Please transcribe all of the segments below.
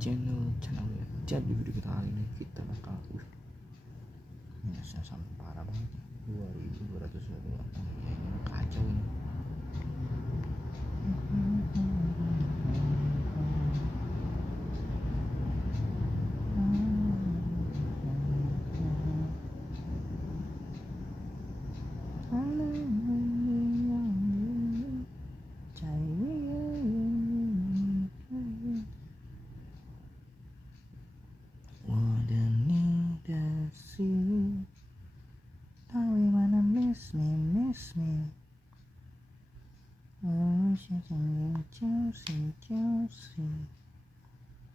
channel ya. Jadi video kita kali ini kita bakal minusnya sampai parah banget, 2228 ya, ini kacau ini. Miss me. Oh, she's a Chelsea, Chelsea.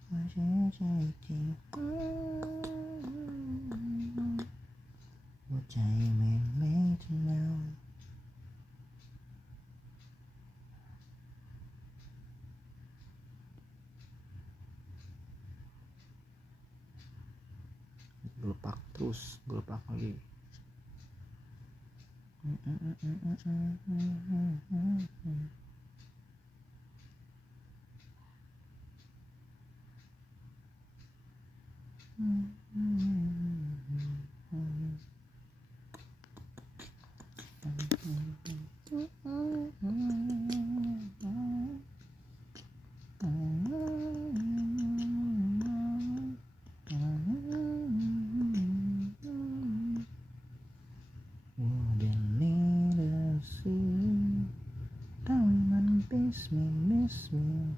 Why should I take what time I made now? Gelepak terus, gelepak lagi. Miss me.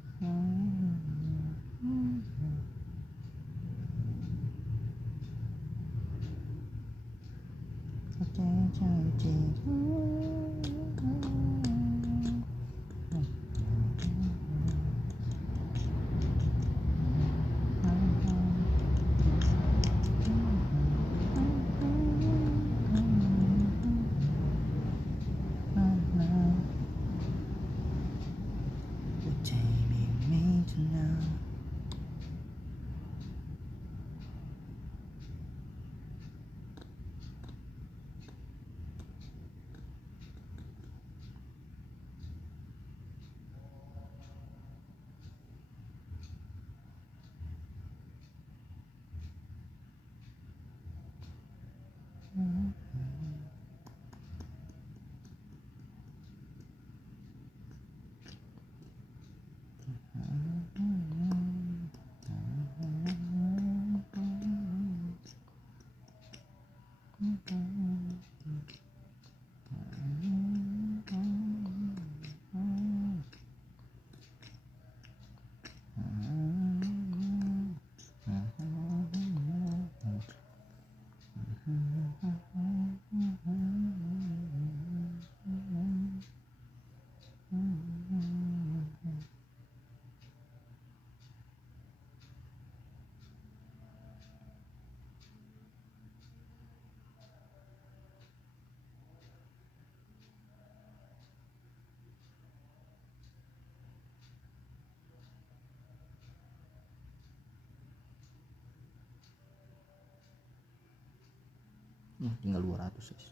Tinggal 200 guys.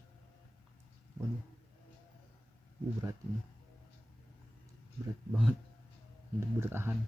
Waduh, berat ini, berat banget untuk bertahan.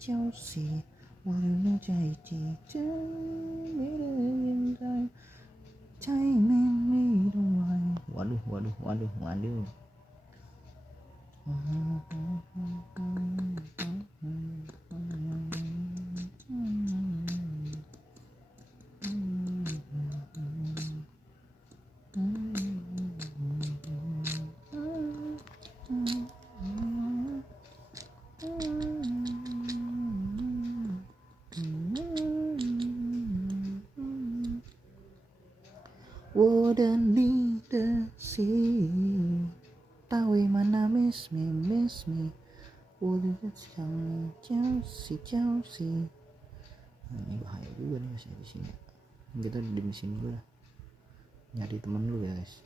Chelsea, 我永远在一起，真美的眼袋，才美丽的爱。Waduh. 我的你的心，大卫mana miss me， 我的想你Chelsea。Ini bahaya juga nih guys di sini. Kita di sini dulu lah. Nyari teman dulu ya guys.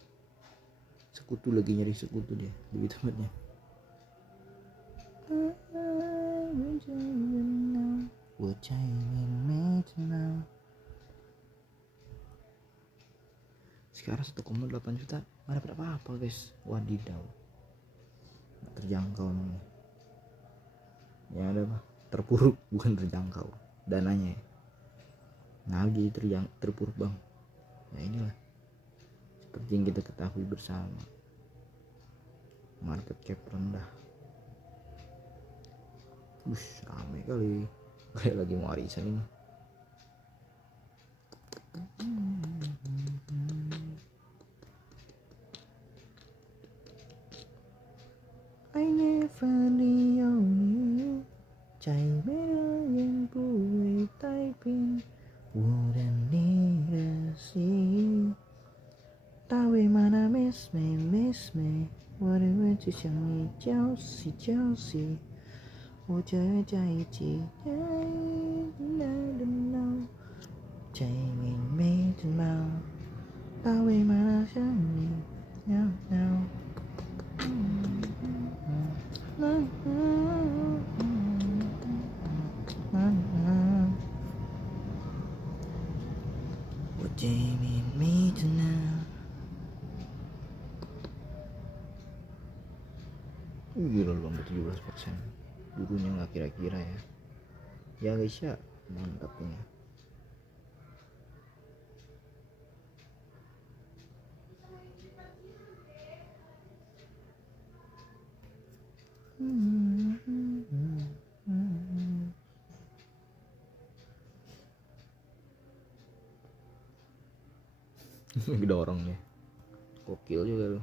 Sekutu lagi nyari sekutu dia lebih tepatnya. Sekarang 1,8 juta nggak dapat apa-apa guys. Wadidaw, nggak terjangkau namanya. Ya ada apa? Terpuruk, bukan terjangkau dananya ya. Nah lagi terpuruk bang. Ya inilah seperti yang kita ketahui bersama, market cap rendah. Rame kali, kayak lagi mau arisan ini. I never knew you， 在没人言不会改变我的你的心。大卫mana miss me， 我的位置像你Chelsea，我就在一起，在明媚的猫，大卫mana像你，now。我最明媚的呢。Gila lu sampai 17%. Dulunya nggak kira-kira ya. Ya guys ya, mantap ini. Dorong nih, gokil juga lu.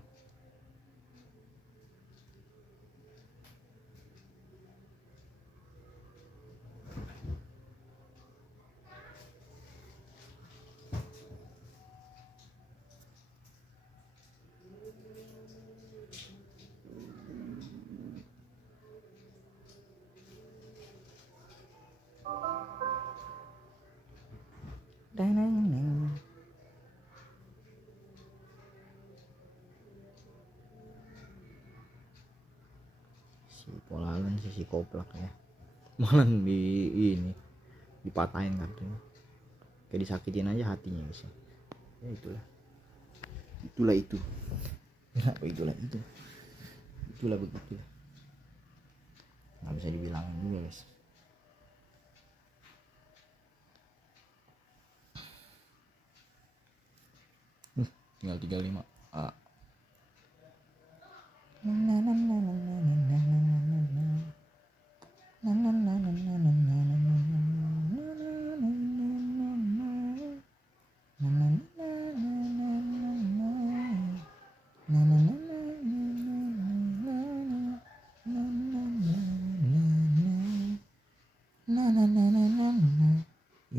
Si Polalan si koplak ya, malah dipatahin kartunya, kayak disakitin aja hatinya guys. Ya itulah itu itulah begitu, nggak bisa dibilangin juga guys. Tinggal 35.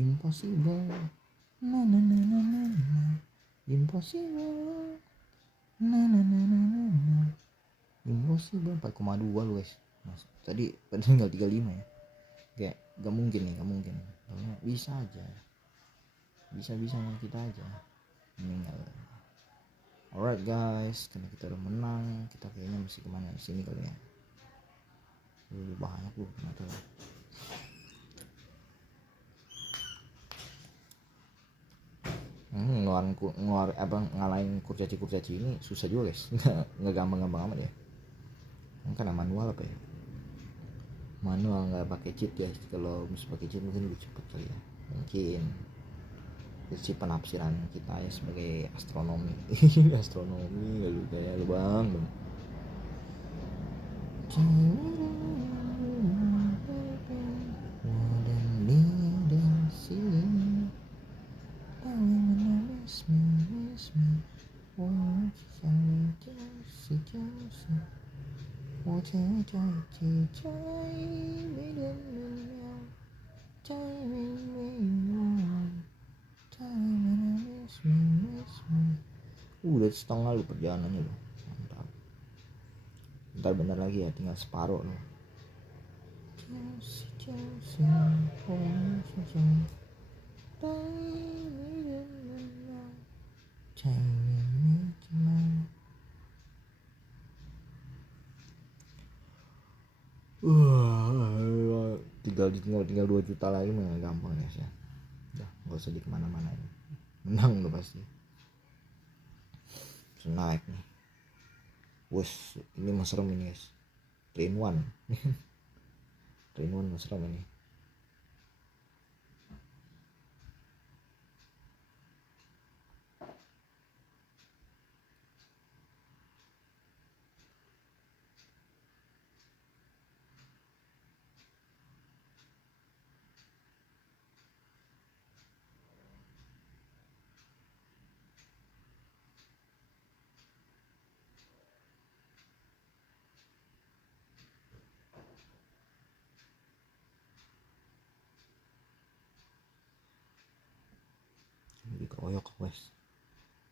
Impossible, impossible, impossible. 4,2 lu guys. Tadi tinggal 35 ya. Kayak gak mungkin nih, gak mungkin. Karena bisa aja, bisa-bisanya kita aja meninggal. Alright guys, karena kita udah menang, kita kayaknya mesti kemana sini kali ya. Lebih banyak lu ternyata. Ngalahin kurcaci ini susah juga guys. Nggak gampang amat ya. Kan manual apa ya, manual nggak pakai cheat guys. Kalau mesti pakai cheat mungkin lebih cepat kali ya, mungkin si penafsiran kita ya sebagai astronomi. Astronomi lalu kayak lu bang. Udah setengah lu perjalanannya lu. Mantap. Bentar bentar lagi ya, tinggal separuh lu. Tinggal 2 juta lagi mah gampang ya sih. Udah nggak usah di kemana-mana ini. Menang lu pasti. Naik nih. Wes ini mas serem ini guys. 3 in 1. 3 in 1 mas serem ini. Dikeroyok wes.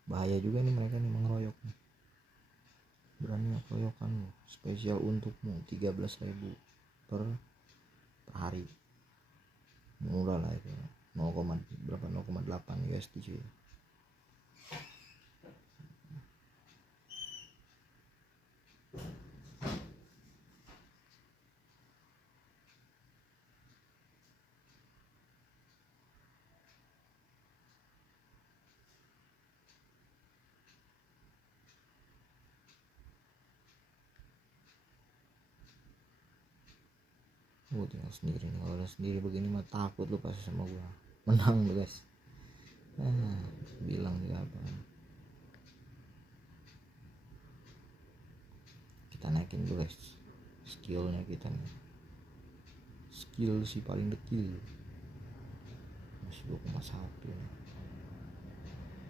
Bahaya juga nih mereka nih mengeroyok nih. Berani keroyokan lu. Spesial untukmu 13.000 per hari. Murah lah itu. 0,8 USD cuy. Gue tinggal sendiri nih. Kalau udah sendiri begini mah takut lu pasti sama gue. Menang lu guys. Bilang juga apa. Kita naikin dulu guys skillnya kita nih. Skill si paling dekil. Masih 2,1.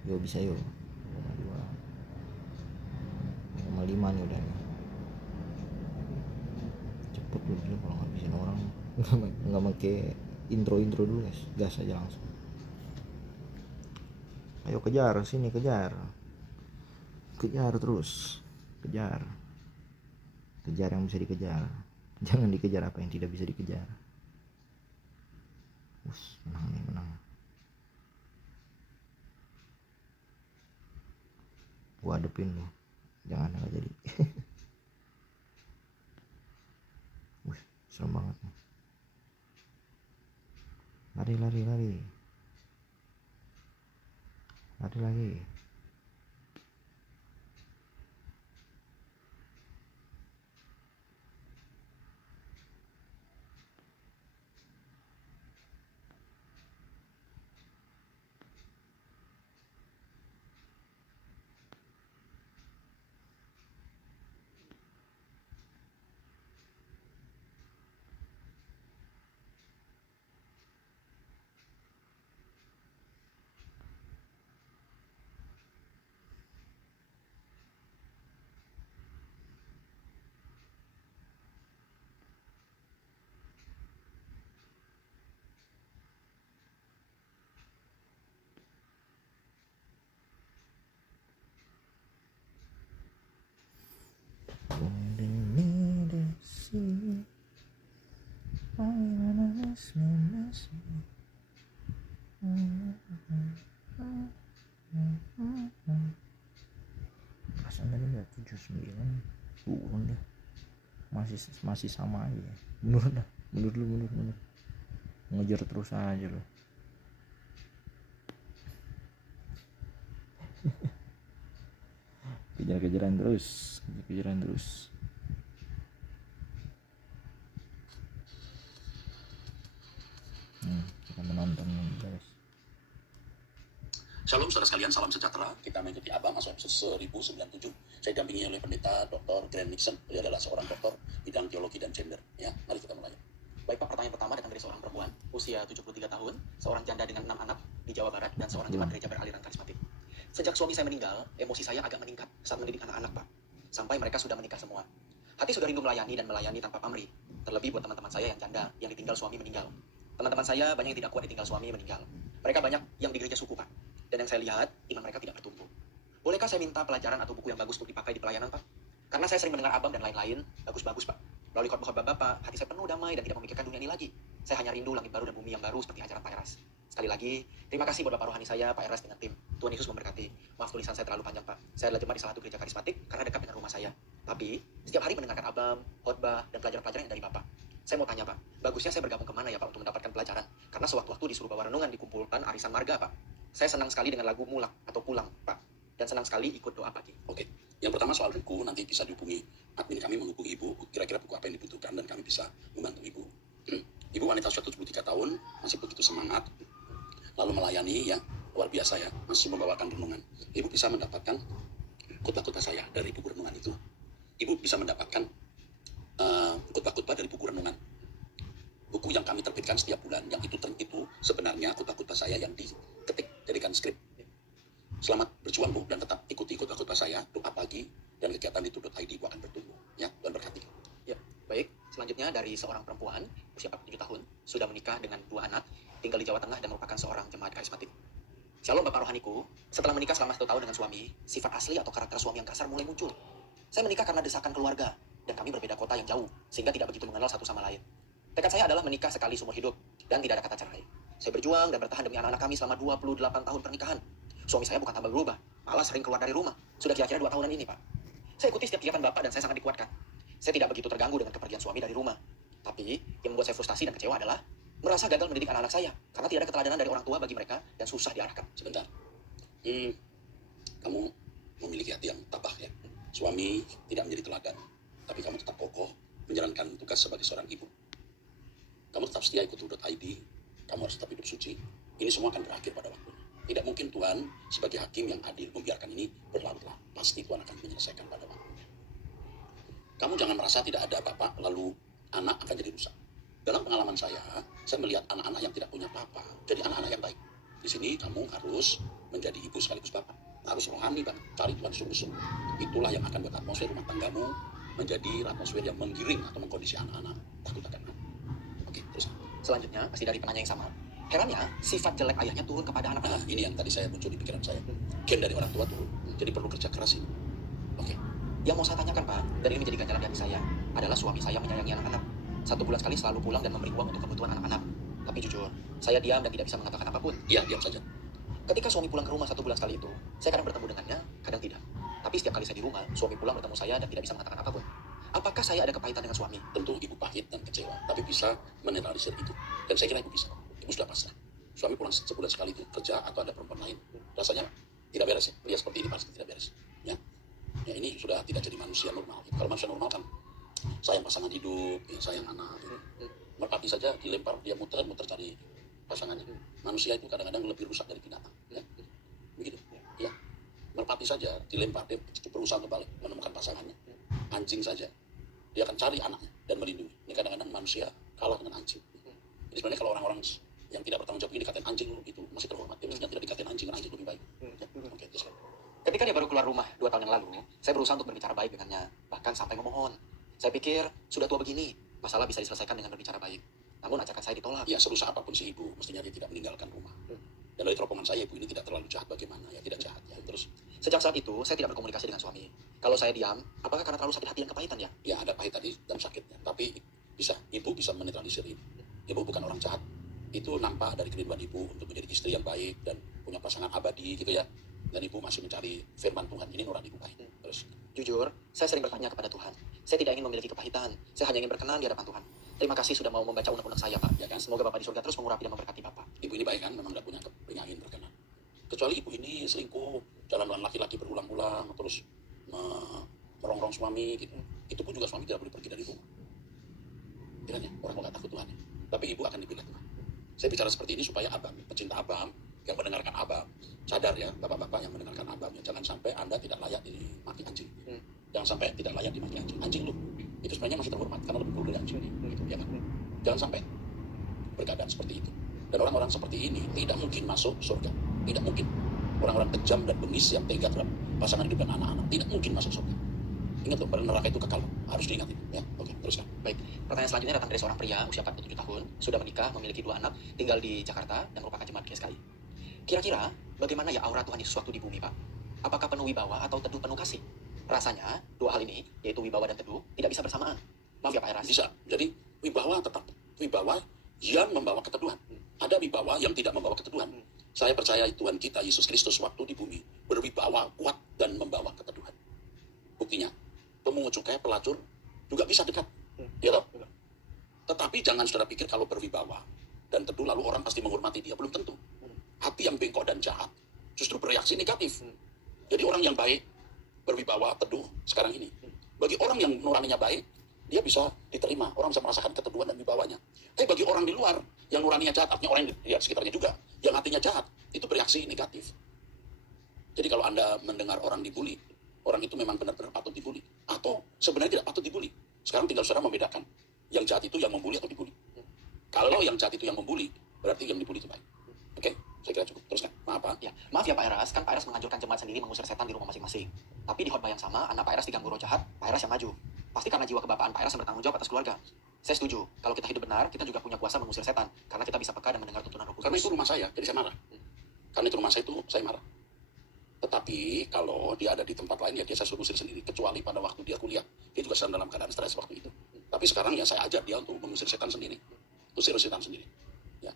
Yo bisa yo. 2,2. 2,5 nih udah nih. Cepet lu gila kalau ngabisin orang. Nggak pakai intro dulu guys. Gas aja langsung. Ayo kejar sini, kejar terus, kejar yang bisa dikejar, jangan dikejar apa yang tidak bisa dikejar. Menang nih, menang. Gua hadepin lu, jangan nggak jadi. Serem banget nih. Lari lagi. Perasaan tadi udah 79 turun deh, masih sama aja. Mundur ngejar terus aja lo. kejar-kejaran terus. Kita menonton guys. Shalom saudara sekalian, salam sejahtera. Kita mengikuti Abang masuk episode 1097. Saya didampingi oleh pendeta Dr. Grant Nixon. Beliau adalah seorang dokter bidang teologi dan gender. Ya, mari kita mulai. Baik Pak, pertanyaan pertama datang dari seorang perempuan usia 73 tahun, seorang janda dengan 6 anak di Jawa Barat dan seorang jemaat gereja beraliran karismatik. Sejak suami saya meninggal, emosi saya agak meningkat saat mendidik anak-anak Pak. Sampai mereka sudah menikah semua. Hati sudah rindu melayani dan melayani tanpa pamrih. Terlebih buat teman-teman saya yang janda, yang ditinggal suami meninggal. Teman-teman saya banyak yang tidak kuat ditinggal suami meninggal. Mereka banyak yang di gereja suku Pak. Dan yang saya lihat, iman mereka tidak bertumbuh. Bolehkah saya minta pelajaran atau buku yang bagus untuk dipakai di pelayanan, Pak? Karena saya sering mendengar Abang dan lain-lain, bagus-bagus, Pak. Melalui khotbah Bapak, hati saya penuh damai dan tidak memikirkan dunia ini lagi. Saya hanya rindu langit baru dan bumi yang baru seperti ajaran Pak Eras. Sekali lagi, terima kasih buat Bapak rohani saya, Pak Eras dengan tim. Tuhan Yesus memberkati. Maaf tulisan saya terlalu panjang, Pak. Saya adalah jemaat di salah satu gereja karismatik karena dekat dengan rumah saya. Tapi, setiap hari mendengarkan Abang, khotbah, dan pelajaran-pelajaran yang dari Bapak. Saya mau tanya, Pak, bagusnya saya bergabung kemana ya, Pak, untuk mendapatkan pelajaran? Karena sewaktu-waktu disuruh bawa renungan dikumpulkan arisan marga, Pak. Saya senang sekali dengan lagu mulak atau pulang, Pak. Dan senang sekali ikut doa pagi. Oke. Yang pertama soal buku, nanti bisa dihubungi admin kami, menghubungi ibu, kira-kira buku apa yang dibutuhkan, dan kami bisa membantu ibu. Ibu wanita usia 73 tahun, masih begitu semangat, lalu melayani ya, luar biasa ya, masih membawakan renungan. Ibu bisa mendapatkan khotbah-khotbah saya dari buku renungan itu. Ibu bisa mendapatkan khotbah-khotbah dari buku renungan. Buku yang kami terbitkan setiap bulan, yang itu sebenarnya khotbah-khotbah saya yang diketik, jadikan skrip. Selamat berjuang Bu, dan tetap ikuti khotbah-khotbah saya, doa pagi, dan kegiatan di itu.id Bu akan bertumbuh. Ya, Tuhan berkati. Ya, baik. Selanjutnya dari seorang perempuan, usia 47 tahun, sudah menikah dengan 2 anak, tinggal di Jawa Tengah dan merupakan seorang jemaat karismatik. Shalom Bapak rohaniku, setelah menikah selama 1 tahun dengan suami, sifat asli atau karakter suami yang kasar mulai muncul. Saya menikah karena desakan keluarga, dan kami berbeda kota yang jauh, sehingga tidak begitu mengenal satu sama lain. Tekad saya adalah menikah sekali seumur hidup, dan tidak ada kata cerai. Saya berjuang dan bertahan demi anak-anak kami selama 28 tahun pernikahan. Suami saya bukan tambah berubah, malah sering keluar dari rumah. Sudah kira-kira 2 tahunan ini, Pak. Saya ikuti setiap kegiatan Bapak dan saya sangat dikuatkan. Saya tidak begitu terganggu dengan kepergian suami dari rumah. Tapi, yang membuat saya frustasi dan kecewa adalah merasa gagal mendidik anak-anak saya, karena tidak ada keteladanan dari orang tua bagi mereka dan susah diarahkan. Sebentar. Kamu memiliki hati yang tabah ya. Suami tidak menjadi teladan, tapi kamu tetap kokoh menjalankan tugas sebagai seorang ibu. Kamu tetap setia ikut itu.id, kamu harus tetap hidup suci. Ini semua akan berakhir pada waktunya. Tidak mungkin Tuhan sebagai hakim yang adil membiarkan ini berlarut-larut. Pasti Tuhan akan menyelesaikan pada waktunya. Kamu jangan merasa tidak ada bapak, lalu anak akan jadi rusak. Dalam pengalaman saya melihat anak-anak yang tidak punya papa, jadi anak-anak yang baik. Di sini kamu harus menjadi ibu sekaligus bapak. Harus rohani banget, cari Tuhan sungguh-sungguh. Itulah yang akan buat atmosfer rumah tanggamu menjadi atmosfer yang menggiring atau mengkondisi anak-anak takut akan anak. Oke, terus. Selanjutnya, masih dari penanya yang sama. Herannya, sifat jelek ayahnya turun kepada anak-anak. Nah, ini yang tadi saya muncul di pikiran saya. Gen dari orang tua turun, jadi perlu kerja keras ini. Oke. Yang mau saya tanyakan, Pak, dan ini menjadi ganjaran di hati saya, adalah suami saya menyayangi anak-anak. 1 bulan sekali selalu pulang dan memberi uang untuk kebutuhan anak-anak. Tapi jujur, saya diam dan tidak bisa mengatakan apapun. Iya, diam saja. Ketika suami pulang ke rumah 1 bulan sekali itu, saya kadang bertemu dengannya, kadang tidak. Tapi setiap kali saya di rumah, suami pulang bertemu saya dan tidak bisa mengatakan apapun. Apakah saya ada kepahitan dengan suami? Tentu ibu pahit dan kecewa, tapi bisa menetralisir itu. Dan saya kira ibu bisa. Ibu sudah pasrah. Suami pulang sebulan sekali itu kerja atau ada perempuan lain, rasanya tidak beres ya. Dia seperti ini pasti tidak beres. Ya, ya ini sudah tidak jadi manusia normal. Kalau manusia normal kan sayang pasangan hidup, ya, sayang anak. Merpati saja dilempar dia muter-muter cari pasangannya. Manusia itu kadang-kadang lebih rusak dari binatang. Ya. Begitu. Ya. Merpati saja dilempar dia berusaha untuk balik menemukan pasangannya. Anjing saja dia akan cari anaknya dan melindungi. Ini kadang-kadang manusia kalah dengan anjing. Jadi sebenarnya kalau orang-orang yang tidak bertanggung jawab ini dikatain anjing itu masih terhormat. Dia mestinya tidak dikatain anjing, karena anjing lebih baik. Ya. Oke, terus. Ketika dia baru keluar rumah 2 tahun yang lalu, saya berusaha untuk berbicara baik dengannya, bahkan sampai memohon. Saya pikir, sudah tua begini, masalah bisa diselesaikan dengan berbicara baik. Namun ajakan saya ditolak. Ya, serusak apapun si ibu, mestinya dia tidak meninggalkan rumah. Dan dari teropongan saya, ibu ini tidak terlalu jahat bagaimana, ya tidak jahat. Ya, terus. Sejak saat itu, saya tidak berkomunikasi dengan suami. Kalau saya diam, apakah karena terlalu sakit hati dan kepahitan ya? Ya, ada pahit tadi dan sakitnya. Tapi ibu bisa menetralisir ini. Ibu bukan orang jahat. Itu nampak dari kerinduan ibu untuk menjadi istri yang baik dan punya pasangan abadi gitu ya. Dan ibu masih mencari firman Tuhan. Ini nurani ibu baik. Terus. Jujur, saya sering bertanya kepada Tuhan. Saya tidak ingin memiliki kepahitan. Saya hanya ingin berkenan di hadapan Tuhan. Terima kasih sudah mau membaca undang-undang saya, Pak. Ya kan? Semoga Bapak di surga terus mengurapi dan memberkati Bapak. Ibu ini baik kan? Memang tidak punya ingin berkenan. Kecuali ibu ini selingkuh, jalan dengan laki-laki berulang-ulang, terus merongrong suami gitu. Itu pun juga suami tidak boleh pergi dari rumah. Kiranya orang mau gak takut Tuhan ya. Tapi ibu akan dipilih Tuhan. Saya bicara seperti ini supaya abang, pecinta abang, yang mendengarkan abang, sadar ya, bapak-bapak yang mendengarkan abang, ya, jangan sampai Anda tidak layak dimaki anjing. Jangan sampai tidak layak dimaki anjing. Anjing lu, itu sebenarnya masih terhormat, karena lebih buruk dari anjing. Gitu, ya kan? Jangan sampai berkeadaan seperti itu. Dan orang-orang seperti ini tidak mungkin masuk surga. Tidak mungkin. Orang-orang kejam dan bengis yang tega terhadap pasangan hidup dan anak-anak tidak mungkin masuk surga. Ingat loh, pada neraka itu kekal. Harus diingat itu. Ya, oke, teruskan. Baik, pertanyaan selanjutnya datang dari seorang pria usia 47 tahun, sudah menikah, memiliki 2 anak, tinggal di Jakarta dan merupakan jemaat GSKI. Kira-kira bagaimana ya aura Tuhan Yesus waktu di bumi, Pak? Apakah penuh wibawa atau teduh penuh kasih? Rasanya, dua hal ini, yaitu wibawa dan teduh, tidak bisa bersamaan. Maaf ya Pak Eras. Bisa. Jadi wibawa tetap wibawa yang membawa keteduhan. Ada wibawa yang tidak membawa keteduhan. Saya percaya Tuhan kita Yesus Kristus waktu di bumi berwibawa kuat dan membawa keteduhan. Buktinya, pemungut cukai, pelacur juga bisa dekat. Ya toh? Tetapi jangan saudara pikir kalau berwibawa dan teduh lalu orang pasti menghormati dia. Belum tentu. Hati yang bengkok dan jahat justru bereaksi negatif. Jadi orang yang baik berwibawa teduh sekarang ini. Bagi orang yang nuraninya baik, dia bisa diterima. Orang bisa merasakan keteduhan dan wibawanya. Tapi bagi orang di luar yang nuraninya jahat, artinya orang yang di sekitarnya juga yang hatinya jahat, itu bereaksi negatif. Jadi kalau Anda mendengar orang dibully, orang itu memang benar-benar patut dibully atau sebenarnya tidak patut dibully. Sekarang tinggal saudara membedakan yang jahat itu yang membuli atau dibully. Kalau yang jahat itu yang membuli, berarti yang dibully itu baik. Oke, saya kira cukup. Teruskan. Maaf Pak. Ya, maaf ya Pak Eras, kan Pak Eras menganjurkan jemaat sendiri mengusir setan di rumah masing-masing. Tapi di khotbah yang sama, anak Pak Eras diganggu roh jahat, Pak Eras yang maju. Pasti karena jiwa kebapaan Pak Eras yang bertanggung jawab atas keluarga. Saya setuju, kalau kita hidup benar, kita juga punya kuasa mengusir setan, karena kita bisa peka dan mendengar tuntunan Roh Kudus. Karena itu rumah saya, jadi saya marah. Karena itu rumah saya itu, saya marah. Tetapi kalau dia ada di tempat lain, ya dia saya suruh usir sendiri. Kecuali pada waktu dia kuliah, dia juga sedang dalam keadaan stres waktu itu. Tapi sekarang ya saya ajak dia untuk mengusir setan sendiri. Usir setan sendiri. Ya.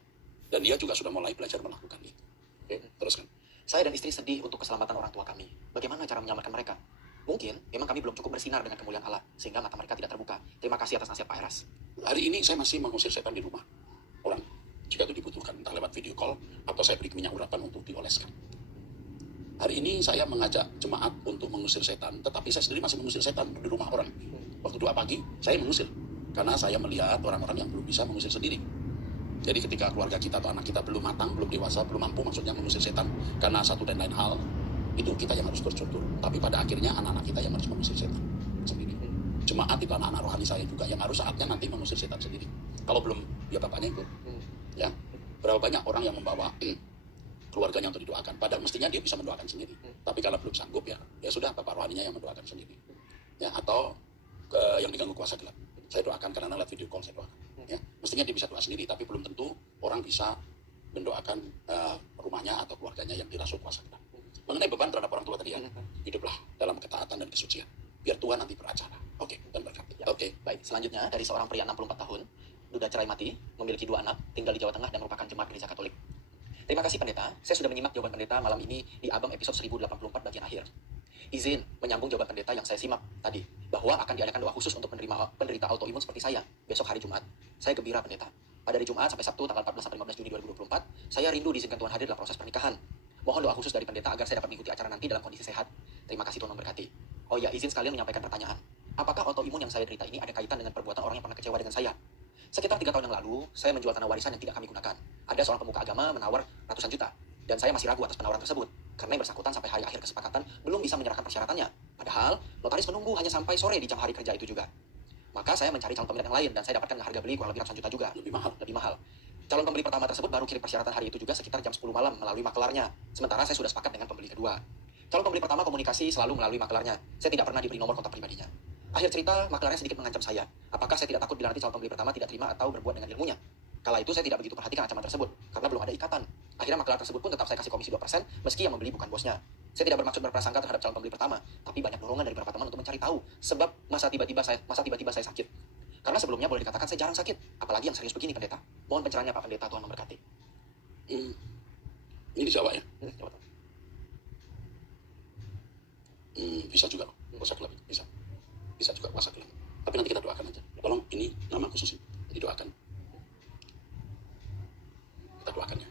Dan dia juga sudah mulai belajar melakukan itu. Oke, teruskan. Saya dan istri sedih untuk keselamatan orang tua kami. Bagaimana cara menyelamatkan mereka? Mungkin memang kami belum cukup bersinar dengan kemuliaan Allah, sehingga mata mereka tidak terbuka. Terima kasih atas nasihat Pak Eras. Hari ini saya masih mengusir setan di rumah orang. Jika itu dibutuhkan, entah lewat video call, atau saya beri minyak urapan untuk dioleskan. Hari ini saya mengajak jemaat untuk mengusir setan, tetapi saya sendiri masih mengusir setan di rumah orang. Waktu doa pagi, saya mengusir. Karena saya melihat orang-orang yang belum bisa mengusir sendiri. Jadi ketika keluarga kita atau anak kita belum matang, belum dewasa, belum mampu maksudnya mengusir setan, karena satu dan lain hal, itu kita yang harus terjun. Tapi pada akhirnya anak-anak kita yang harus mengusir setan sendiri. Jemaat itu anak-anak rohani saya juga yang harus saatnya nanti mengusir setan sendiri. Kalau belum, ya bapaknya ikut. Ya, berapa banyak orang yang membawa keluarganya untuk didoakan. Padahal mestinya dia bisa mendoakan sendiri. Tapi kalau belum sanggup ya sudah bapak rohaninya yang mendoakan sendiri. Ya, atau yang diganggu kuasa gelap. Saya doakan karena lewat video call saya doakan. Ya, mestinya dia bisa doa sendiri, tapi belum tentu orang bisa mendoakan rumahnya atau keluarganya yang dirasuki kuasa gelap. Mengenai beban terhadap orang tua tadi ya, hiduplah dalam ketaatan dan kesucian. Biar Tuhan nanti beracara. Oke, dan berkati. Ya. Oke, baik. Selanjutnya dari seorang pria 64 tahun, duda cerai mati, memiliki 2 anak, tinggal di Jawa Tengah dan merupakan jemaat gereja Katolik. Terima kasih pendeta, saya sudah menyimak jawaban pendeta malam ini di Abang episode 1084 bagian akhir. Izin menyambung jawaban pendeta yang saya simak tadi, bahwa akan diadakan doa khusus untuk menerima penderita autoimun seperti saya besok hari Jumat. Saya gembira pendeta. Pada hari Jumat sampai Sabtu tanggal 14 sampai 15 Juni 2024, saya rindu diizinkan Tuhan hadir dalam proses pernikahan. Mohon doa khusus dari pendeta agar saya dapat mengikuti acara nanti dalam kondisi sehat. Terima kasih Tuhan memberkati. Oh ya, izin sekalian menyampaikan pertanyaan. Apakah autoimun yang saya derita ini ada kaitan dengan perbuatan orang yang pernah kecewa dengan saya? Sekitar 3 tahun yang lalu, saya menjual tanah warisan yang tidak kami gunakan. Ada seorang pemuka agama menawar ratusan juta. Dan saya masih ragu atas penawaran tersebut. Karena yang bersangkutan sampai hari akhir kesepakatan belum bisa menyerahkan persyaratannya. Padahal, notaris menunggu hanya sampai sore di jam hari kerja itu juga. Maka saya mencari calon pemilik yang lain dan saya dapatkan harga beli kurang lebih ratusan juta juga. Lebih mahal. Lebih mahal. Calon pembeli pertama tersebut baru kirim persyaratan hari itu juga sekitar jam 10 malam melalui maklarnya. Sementara saya sudah sepakat dengan pembeli kedua. Calon pembeli pertama komunikasi selalu melalui maklarnya. Saya tidak pernah diberi nomor kontak pribadinya. Akhir cerita, maklarnya sedikit mengancam saya. Apakah saya tidak takut bila nanti calon pembeli pertama tidak terima atau berbuat dengan ilmunya? Kala itu saya tidak begitu perhatikan ancaman tersebut, karena belum ada ikatan. Akhirnya maklar tersebut pun tetap saya kasih komisi 2%, meski yang membeli bukan bosnya. Saya tidak bermaksud berprasangka terhadap calon pembeli pertama, tapi banyak dorongan dari beberapa teman untuk mencari tahu sebab masa tiba-tiba saya sakit. Karena sebelumnya boleh dikatakan saya jarang sakit, apalagi yang serius begini pendeta. Mohon pencerahannya Pak Pendeta, Tuhan memberkati. Ini dijawab ya? Jawab. Bisa juga loh, kuasa gelap itu. Bisa juga kuasa gelap. Tapi nanti kita doakan aja. Tolong ini nama khusus didoakan. Kita doakan ya.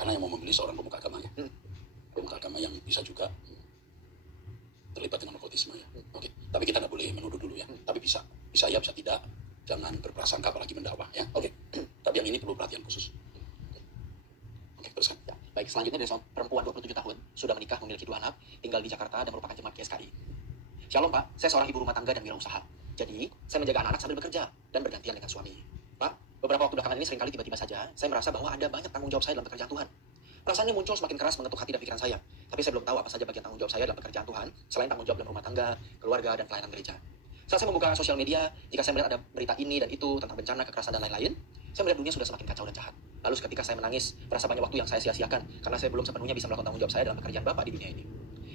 Karena yang mau membeli seorang pemuka agama ya. Pemuka agama yang bisa juga terlibat dengan nepotisme ya. Oke. Tapi kita nggak boleh menuduh dulu ya. Tapi bisa ya, bisa tidak. Jangan berprasangka apalagi mendakwah ya. Oke. Tapi yang ini perlu perhatian khusus. Oke, teruskan. Ya, baik, selanjutnya dari seorang perempuan 27 tahun, sudah menikah, memiliki 2 anak, tinggal di Jakarta dan merupakan jemaat GSKI. Shalom Pak, saya seorang ibu rumah tangga dan wirausaha. Jadi, saya menjaga anak-anak sambil bekerja dan bergantian dengan suami. Pak, beberapa waktu belakangan ini seringkali tiba-tiba saja, saya merasa bahwa ada banyak tanggung jawab saya dalam pekerjaan Tuhan. Perasaannya muncul semakin keras mengetuk hati dan pikiran saya. Tapi saya belum tahu apa saja bagian tanggung jawab saya dalam pekerjaan Tuhan, selain tanggung jawab dalam rumah tangga, keluarga, dan pelayanan gereja. Saat saya membuka sosial media, jika saya melihat ada berita ini dan itu tentang bencana, kekerasan, dan lain-lain, saya melihat dunia sudah semakin kacau dan jahat. Lalu seketika saya menangis, merasa banyak waktu yang saya sia-siakan karena saya belum sepenuhnya bisa melakukan tanggung jawab saya dalam pekerjaan Bapak di dunia ini.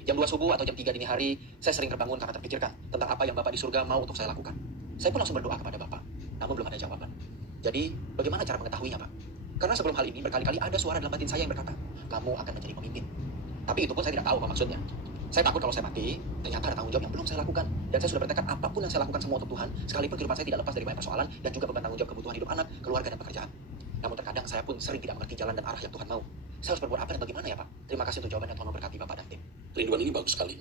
Jam 2 subuh atau jam 3 dini hari, saya sering terbangun karena terpikirkan tentang apa yang Bapak di surga mau untuk saya lakukan. Saya pun langsung berdoa kepada Bapak, namun belum ada jawaban. Jadi, bagaimana cara mengetahuinya, Pak? Karena sebelum hal ini, berkali-kali ada suara dalam batin saya yang berkata, kamu akan menjadi pemimpin. Tapi itu pun saya tidak tahu apa maksudnya. Saya takut kalau saya mati, ternyata ada tanggung jawab yang belum saya lakukan. Dan saya sudah bertekad apapun yang saya lakukan semua untuk Tuhan, sekalipun kehidupan saya tidak lepas dari banyak persoalan dan juga beban tanggung jawab kebutuhan hidup anak, keluarga, dan pekerjaan. Namun terkadang saya pun sering tidak mengerti jalan dan arah yang Tuhan mau. Saya harus berbuat apa dan bagaimana ya Pak? Terima kasih untuk jawaban yang Tuhan memberkati Bapak dan tim. Kerinduan ini bagus sekali.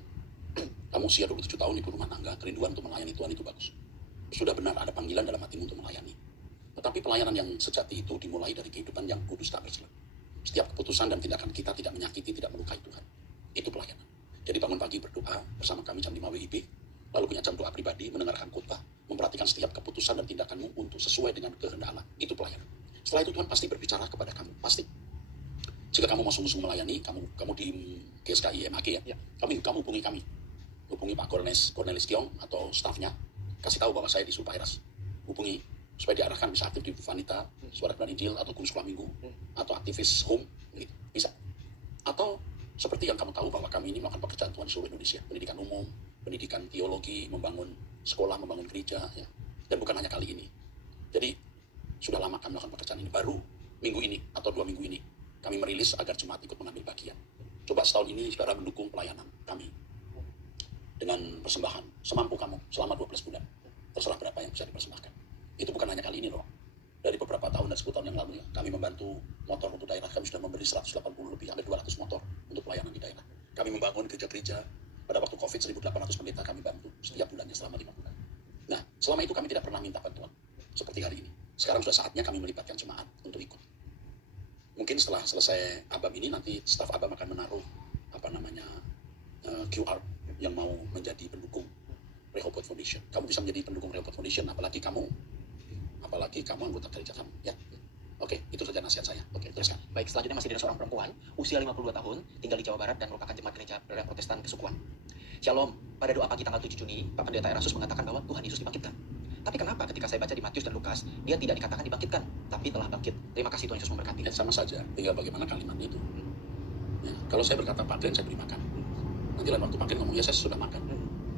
Kamu usia 27 tahun ibu rumah tangga, kerinduan untuk melayani Tuhan itu bagus. Sudah benar ada panggilan dalam hatimu untuk melayani. Tetapi pelayanan yang sejati itu dimulai dari kehidupan yang kudus tak berselang. Setiap keputusan dan tindakan kita tidak menyakiti, tidak melukai Tuhan. Itu pelayanan. Jadi bangun pagi berdoa bersama kami jam 5 WIB, lalu punya jam doa pribadi, mendengarkan khotbah, memperhatikan setiap keputusan dan tindakanmu untuk sesuai dengan kehendak Allah. Itu pelayanan. Setelah itu Tuhan pasti berbicara kepada kamu, pasti. Jika kamu mau sungguh-sungguh melayani, kamu di GSKI MAG ya, kamu hubungi kami. Hubungi Pak Cornelis Kiong atau stafnya, kasih tahu bahwa saya disuruh Pak Eras. Hubungi supaya diarahkan bisa aktif di Vanita, Suara Kebenaran Injil, atau Guru Sekolah Minggu, atau aktivis home, gitu. Bisa. Atau seperti yang kamu tahu bahwa kami ini melakukan pekerjaan Tuhan di seluruh Indonesia, pendidikan umum, pendidikan teologi, membangun sekolah, membangun gereja, ya. Dan bukan hanya kali ini. Jadi sudah lama kami melakukan pekerjaan ini, baru minggu ini atau 2 minggu ini kami merilis agar jemaat ikut mengambil bagian. Coba setahun ini saudara mendukung pelayanan kami dengan persembahan semampu kamu selama 12 bulan. Terserah berapa yang bisa dipersembahkan. Itu bukan hanya kali ini loh. Dari beberapa tahun dan 10 tahun yang lalu ya, kami membantu motor untuk daerah. Kami sudah memberi 180 lebih, hampir 200 motor untuk pelayanan di daerah. Kami membangun gereja-gereja. Pada waktu COVID 1.800 pendeta kami bantu setiap bulannya selama 5 bulan. Nah, selama itu kami tidak pernah minta bantuan seperti hari ini. Sekarang sudah saatnya kami melibatkan jemaat untuk ikut. Mungkin setelah selesai ABAM ini nanti staf ABAM akan menaruh QR yang mau menjadi pendukung Rehoboth Foundation. Kamu bisa menjadi pendukung Rehoboth Foundation, apalagi kamu anggota gereja kamu, ya. Oke, itu saja nasihat saya. Oke, teruskan. Baik, selanjutnya masih dari seorang perempuan, usia 52 tahun, tinggal di Jawa Barat dan merupakan jemaat gereja Protestan kesukuan. Shalom, pada doa pagi tanggal 7 Juni, Pak Pendeta Erasus mengatakan bahwa Tuhan Yesus dibangkitkan. Tapi kenapa ketika saya baca di Matius dan Lukas, dia tidak dikatakan dibangkitkan, tapi telah bangkit. Terima kasih Tuhan Yesus memberkati. Ya, sama saja, tinggal bagaimana kalimat itu. Ya, kalau saya berkata Pak Glenn, saya beri makan. Nanti lain waktu Pak Glenn ngomong, ya saya sudah makan.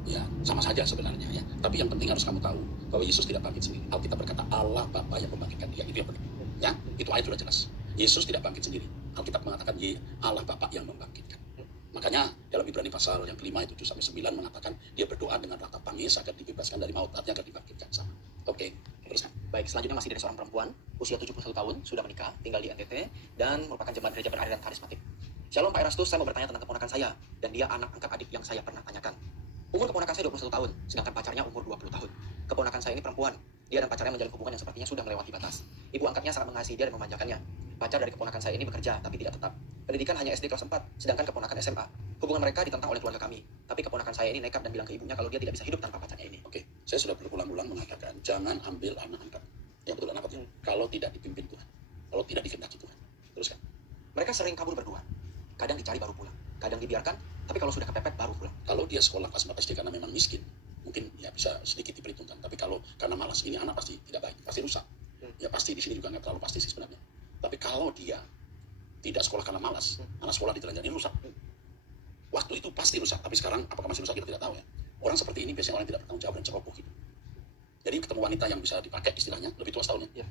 Ya, sama saja sebenarnya ya. Tapi yang penting harus kamu tahu bahwa Yesus tidak bangkit sendiri. Alkitab berkata Allah Bapa yang membangkitkan dia. Itu yang penting. Ya, itu ayat sudah jelas. Yesus tidak bangkit sendiri. Alkitab mengatakan Allah Bapa yang membangkitkan. Makanya dalam Ibrani pasal yang kelima itu 7-9 mengatakan dia berdoa dengan ratap tangis agar dibebaskan dari maut, artinya agar dibangkitkan sama. Oke, teruskan. Baik, selanjutnya masih dari seorang perempuan, usia 71 tahun, sudah menikah, tinggal di NTT, dan merupakan jemaat gereja beraliran karismatik. Shalom Pak Erastus, saya mau bertanya tentang keponakan saya, dan dia anak angkat adik yang saya pernah tanyakan. Umur keponakan saya 21 tahun, sedangkan pacarnya umur 20 tahun. Keponakan saya ini perempuan. Dia dan pacarnya menjalin hubungan yang sepertinya sudah melewati batas. Ibu angkatnya sangat mengasihi dia dan memanjakannya. Pacar dari keponakan saya ini bekerja, tapi tidak tetap. Pendidikan hanya SD kelas 4, sedangkan keponakan SMA. Hubungan mereka ditentang oleh keluarga kami. Tapi keponakan saya ini nekat dan bilang ke ibunya kalau dia tidak bisa hidup tanpa pacarnya ini. Oke, saya sudah berulang-ulang mengatakan, jangan ambil anak angkat. Ya betul, anak angkat. Kalau tidak dipimpin Tuhan. Kalau tidak dikehendaki Tuhan. Teruskan. Mereka sering kabur berdua. Kadang dicari baru pulang. Kadang dibiarkan, tapi kalau sudah kepepet baru pulang. Kalau dia sekolah kelas 4 SD karena memang miskin, mungkin ya bisa sedikit diperhitungkan. Tapi kalau karena malas, ini anak pasti tidak baik, pasti rusak. Ya pasti di sini juga nggak terlalu pasti sih sebenarnya. Tapi kalau dia tidak sekolah karena malas, anak sekolah ditelanjangi rusak. Waktu itu pasti rusak, tapi sekarang apakah masih rusak kita tidak tahu ya. Orang seperti ini biasanya orang yang tidak bertanggung jawab dan ceroboh gitu. Jadi ketemu wanita yang bisa dipakai istilahnya lebih tua setahun ya.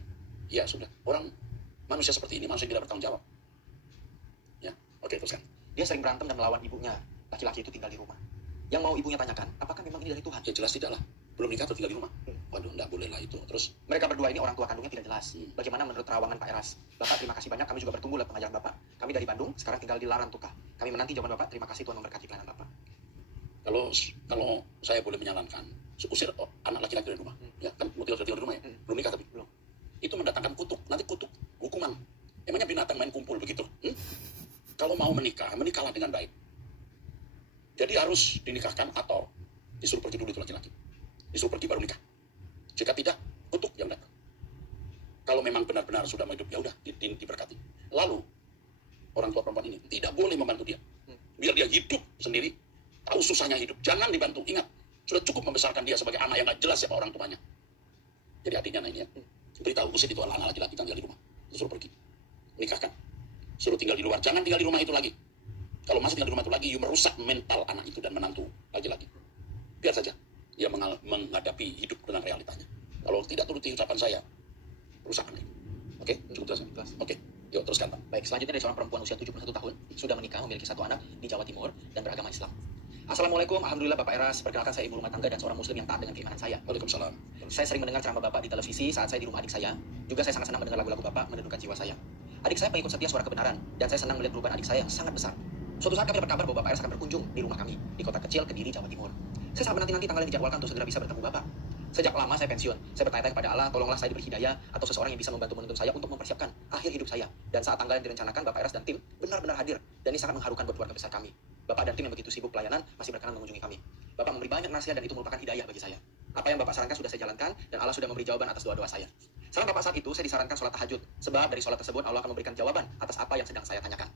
Ya sudah, orang manusia seperti ini manusia yang tidak bertanggung jawab. Ya, oke teruskan. Dia sering berantem dan melawan ibunya. Laki-laki itu tinggal di rumah. Yang mau ibunya tanyakan, apakah memang ini dari Tuhan? Ya jelas tidak lah. Belum nikah atau tinggal di rumah. Waduh, enggak boleh lah itu. Terus mereka berdua ini orang tua kandungnya tidak jelas. Bagaimana menurut terawangan Pak Eras? Bapak terima kasih banyak, kami juga bertunggu lewat pengajaran Bapak. Kami dari Bandung, sekarang tinggal di Larantuka. Kami menanti jawaban Bapak, terima kasih Tuhan memberkati pelayanan Bapak. Kalau saya boleh menyarankan, usir anak laki-laki dari rumah. Ya kan, mau tinggal di rumah ya? Belum nikah tapi? Belum. Itu mendatangkan kutuk, nanti kutuk, hukuman. Emangnya binatang main kumpul begitu? Kalau mau menikah, menikahlah dengan baik. Jadi harus dinikahkan atau disuruh pergi dulu itu laki-laki. Disuruh pergi baru nikah. Jika tidak, kutuk yang datang. Kalau memang benar-benar sudah mau hidup, ya udah diberkati. Lalu orang tua perempuan ini tidak boleh membantu dia. Biar dia hidup sendiri, tahu susahnya hidup. Jangan dibantu. Ingat, sudah cukup membesarkan dia sebagai anak yang gak jelas siapa orang tuanya. Jadi adiknya ini ya, beritahu usir itu anak laki-laki tinggal di rumah, disuruh pergi. nikahkan. Suruh tinggal di luar, jangan tinggal di rumah itu lagi. Kalau masih tinggal di rumah itu lagi, you merusak mental anak itu dan menantu lagi-lagi. Biar saja dia menghadapi hidup dengan realitanya. Kalau tidak turuti ucapan saya, rusak anak itu. Oke, cukup jelas. Oke, yuk teruskan Pak. Baik, selanjutnya dari seorang perempuan usia 71 tahun, sudah menikah, memiliki 1 anak di Jawa Timur dan beragama Islam. Assalamualaikum, Alhamdulillah Bapak Eras. Perkenalkan, saya ibu rumah tangga dan seorang muslim yang taat dengan keimanan saya. Waalaikumsalam. Saya sering mendengar ceramah Bapak di televisi saat saya di rumah adik saya. Juga saya sangat senang mendengar lagu-lagu Bapak menentukan jiwa saya. Adik saya pengikut setia suara kebenaran, dan saya senang melihat perubahan adik saya yang sangat besar. Suatu saat kami dapat kabar bahwa Bapak Eras akan berkunjung di rumah kami, di kota kecil Kediri, Jawa Timur. Saya sangat menanti-nanti tanggal yang dijadwalkan untuk segera bisa bertemu Bapak. Sejak lama saya pensiun, saya bertanya-tanya kepada Allah, tolonglah saya diberi hidayah atau seseorang yang bisa membantu menuntun saya untuk mempersiapkan akhir hidup saya. Dan saat tanggal yang direncanakan, Bapak Eras dan tim benar-benar hadir, dan ini sangat mengharukan buat keluarga besar kami. Bapak dan tim yang begitu sibuk pelayanan masih berkenan mengunjungi kami. Bapak memberi banyak nasihat dan itu merupakan hidayah bagi saya. Apa yang Bapak sarankan sudah saya jalankan, dan Allah sudah memberi jawaban atas doa-doa saya. Saran Bapak saat itu, saya disarankan sholat tahajud, sebab dari sholat tersebut Allah akan memberikan jawaban atas apa yang sedang saya tanyakan.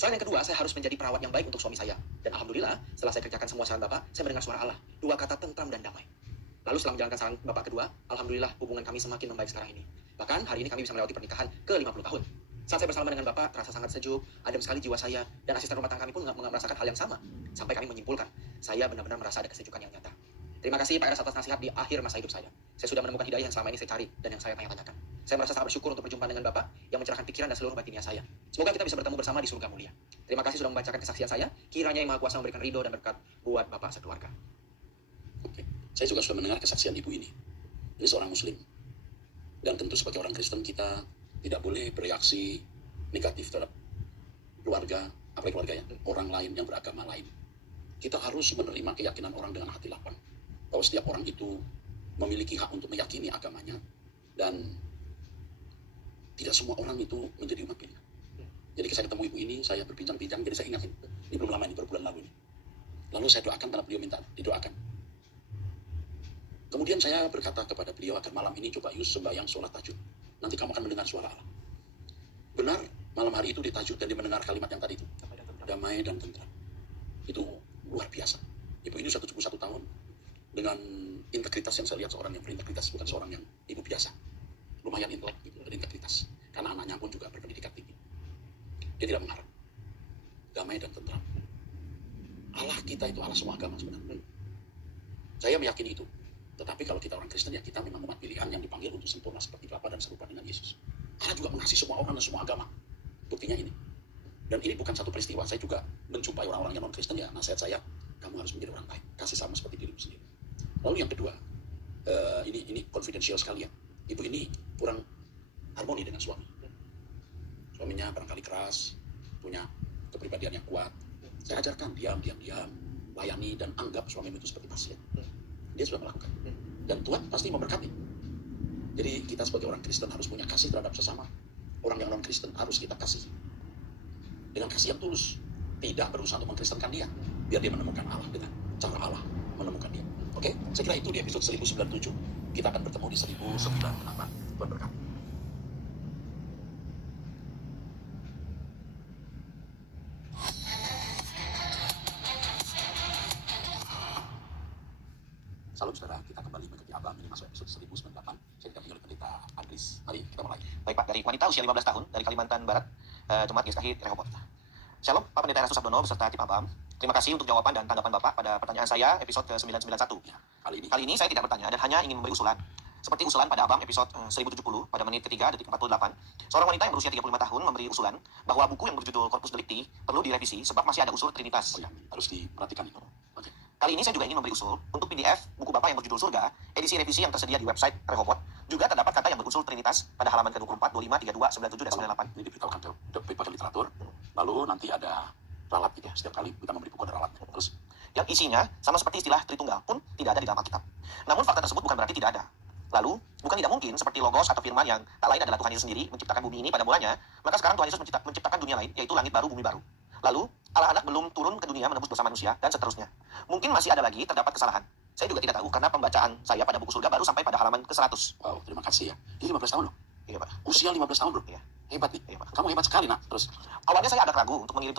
Saran yang kedua, saya harus menjadi perawat yang baik untuk suami saya. Dan Alhamdulillah, setelah saya kerjakan semua saran Bapak, saya mendengar suara Allah. 2 kata tentram dan damai. Lalu setelah menjalankan saran Bapak kedua, Alhamdulillah hubungan kami semakin membaik sekarang ini. Bahkan hari ini kami bisa melewati pernikahan ke-50 tahun. Saat saya bersama dengan Bapak, terasa sangat sejuk, adem sekali jiwa saya, dan asisten rumah tangga kami pun merasakan hal yang sama. Sampai kami menyimpulkan, saya benar-benar merasa ada kesejukan yang nyata. Terima kasih Pak Eras atas nasihat di akhir masa hidup saya. Saya sudah menemukan hidayah yang selama ini saya cari dan yang saya tanya-tanyakan. Saya merasa sangat bersyukur untuk berjumpa dengan Bapak yang mencerahkan pikiran dan seluruh batinnya saya. Semoga kita bisa bertemu bersama di surga mulia. Terima kasih sudah membacakan kesaksian saya. Kiranya Yang Maha Kuasa memberikan ridho dan berkat buat Bapak sekeluarga. Oke. Saya juga sudah mendengar kesaksian ibu ini. Ini seorang muslim. Dan tentu sebagai orang Kristen kita tidak boleh bereaksi negatif terhadap keluarga, apalagi keluarganya, orang lain yang beragama lain. Kita harus menerima keyakinan orang dengan hati lapang. Bahwa setiap orang itu memiliki hak untuk meyakini agamanya. Dan tidak semua orang itu menjadi umat pilihan. Jadi saya ketemu ibu ini, saya berbincang-bincang, jadi saya ingat ini belum lama ini, baru bulan lalu ini. Lalu saya doakan karena beliau minta didoakan. Kemudian saya berkata kepada beliau agar malam ini coba Yus sembahyang sholat tahajud. Nanti kamu akan mendengar suara Allah. Benar, malam hari itu ditajud dan dia mendengar kalimat yang tadi itu. Damai dan tentram. Itu luar biasa. Ibu ini sudah 71 tahun. Dengan integritas yang saya lihat seorang yang berintegritas, bukan seorang yang ibu biasa. Lumayan intelek, berintegritas. Karena anaknya pun juga berpendidikan tinggi. Dia tidak mengharap. Damai dan tentram. Allah kita itu Allah semua agama sebenarnya. Saya meyakini itu. Tetapi kalau kita orang Kristen ya kita memang umat pilihan yang dipanggil untuk sempurna seperti Bapa dan serupa dengan Yesus. Allah juga mengasihi semua orang dan semua agama. Buktinya ini. Dan ini bukan satu peristiwa. Saya juga menjumpai orang-orang yang non-Kristen ya. Nasihat saya, kamu harus menjadi orang baik. Kasih sama seperti dirimu sendiri. Lalu yang kedua, ini confidential sekali ya. Ibu ini kurang harmoni dengan suami. Suaminya barangkali keras, punya kepribadian yang kuat. Saya ajarkan diam, layani dan anggap suamimu itu seperti pasien. Dia sudah melakukan. Dan Tuhan pasti memberkati. Jadi kita sebagai orang Kristen harus punya kasih terhadap sesama. Orang yang non-Kristen harus kita kasih. Dengan kasih yang tulus. Tidak berusaha untuk mengkristenkan dia. Biar dia menemukan Allah dengan cara Allah menemukan dia. Oke? Saya kira itu di episode 1097. Kita akan bertemu di 1098. Tuhan berkati. Salam saudara, kita kembali mengikuti Abang ini masuk episode 1098. Saya didampingi oleh pendeta Andris. Mari kita mulai. Baik Pak, dari wanita usia 15 tahun dari Kalimantan Barat, Jemaat GSKI Rehoboth. Shalom, Pak Pendeta Erastus Sabdono beserta tim Abam. Terima kasih untuk jawaban dan tanggapan Bapak pada pertanyaan saya episode ke-991. Ya, kali ini Saya tidak bertanya dan hanya ingin memberi usulan. Seperti usulan pada Abam episode 1070 pada menit ketiga detik 48, seorang wanita yang berusia 35 tahun memberi usulan bahwa buku yang berjudul Corpus Delicti perlu direvisi sebab masih ada unsur Trinitas. oh ya, harus diperhatikan itu. Oke. Kali ini saya juga ingin memberi usul untuk PDF buku Bapak yang berjudul Surga, edisi revisi yang tersedia di website Rehoboth, juga terdapat kata yang berunsur Trinitas pada halaman ke-24, 25, 32, 97, dan 98. Ini diberitahukan ke paper literatur. Lalu nanti ada ralat gitu ya. Setiap kali kita memberi buku ada ralat. Terus yang isinya sama seperti istilah Tritunggal pun tidak ada di dalam Alkitab. Namun fakta tersebut bukan berarti tidak ada. Lalu, bukan tidak mungkin seperti Logos atau firman yang tak lain adalah Tuhan Yesus sendiri menciptakan bumi ini pada mulanya, maka sekarang Tuhan Yesus menciptakan dunia lain, yaitu langit baru, bumi baru. Lalu, Allah anak belum turun ke dunia menebus dosa manusia, dan seterusnya. Mungkin masih ada lagi terdapat kesalahan. Saya juga tidak tahu, karena pembacaan saya pada buku surga baru sampai pada halaman ke-100. wow, terima kasih ya. Ini 15 tahun loh. Iya Pak. Usia 15 tahun bro. Iya. Hebat nih. Iya Pak. Kamu hebat sekali nak. Terus Awalnya saya agak ragu untuk mengirim